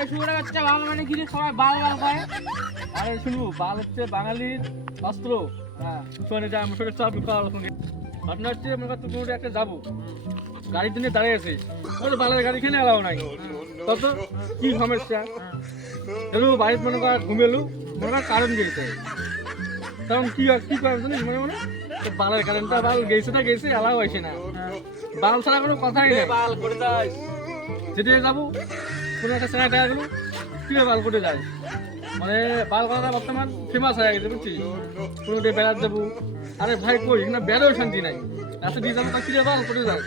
এই শুয়োরের বাচ্চা বাল মানে কি রে, সবাই বাল বাল করে। আরে শুনবো, বাল হচ্ছে বাঙালির অস্ত্র। হ্যাঁ শুনে যায় আমার সাথে চাপ করার সঙ্গে ঘটনা হচ্ছে, মনে কর তুমি একটা যাবো, গাড়ির জন্য দাঁড়িয়ে আছে, ওই বালের গাড়ি খেলে এলাও নাই, তত কি সমস্যা এলু বাড়িতে মনে কর ঘুমেলু, মনে কর কারণ গেছে, তখন কি কি করার জানিস মনে মনে তো বালের কারণটা বাল গেছে না গেছে এলাও হয়েছে না, বাল ছাড়া কোনো কথাই নেই। বাল করে যাস যেতে যাবো কোনো একটা ছেলে দেখা গেলো, কি বাল করে যায়, মানে বাল করাটা বর্তমান ফেমাস হয়ে গেছে বুঝছিস, কোনো দিয়ে বেড়াত যাবো, আরে ভাই কই না বেড়েও শান্তি নাই, রাস্তা দিয়ে যাবো তা কিরে বাল করে যাস,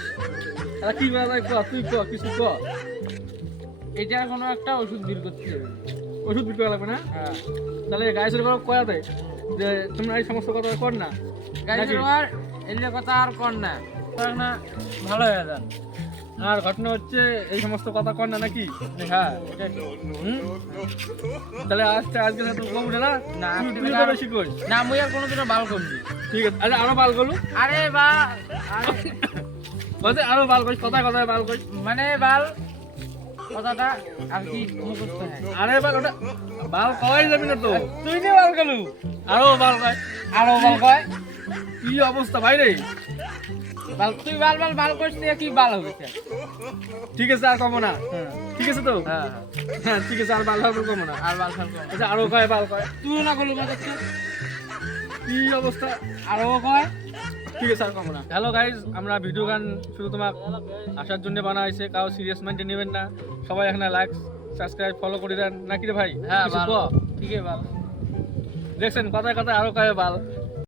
আরে কি বেড়া যায় ক, তুই ক কিছু ক। এটার কোনো একটা ওষুধ বের করতে হবে। ওষুধ বিক্রি করা লাগবে না, হ্যাঁ তাহলে গায়ে চলে কয়া দেয় যে তোমরা এই সমস্ত কথা কর না, গাড়ি নাকি? চালাবার এলে কথা আর কর না, তার না ভালো হয়ে যান। আর ঘটনা হচ্ছে এই সমস্ত কথা কর না নাকি? হ্যাঁ এটাই তো। হুম? তাহলে আজকে তো কম না, না, তুই আজকে তুই আর- তো বেশি করিস। না মুই আর কোনোদিনও বাল করবি। ঠিক আছে, আরে আরো বাল করলু, আরে বা আরে বলছে আরো বাল করিস, কথায় কথায় বাল করিস, মানে বাল কথাটা আর কি মুখস্থ হয়। আরে বাল ওটা বাল কওয়াই যাবি না তো, তুই যে বাল করলু আরো বাল কয়, আরো বাল কয় কি অবস্থা ভাই রে। বাল, তুই বাল বাল বাল করিস দিয়ে কি বাল হবে? ঠিক আছে আর কমো না, ঠিক আছে তো, হ্যাঁ হ্যাঁ ঠিক আছে আর বাল কমো না, আর বাল ফাল কর। আচ্ছা আরো কয় বাল কয়, তুই না করলু মজা কি অবস্থা, আরো কয়। ঠিক আছে আর কমো না। হ্যালো গাইজ, আমরা ভিডিও গান শুধু তোমার আসার জন্য বানা হয়েছে, কাউ সিরিয়াস মাইন্ডে নেবেন না, সবাই এখানে লাইক সাবস্ক্রাইব ফলো করে দেন নাকি রে ভাই? হ্যাঁ কিছু বাল ক? ঠিকই বাল। দেখছেন কথায় কথায় আরো কয় বাল,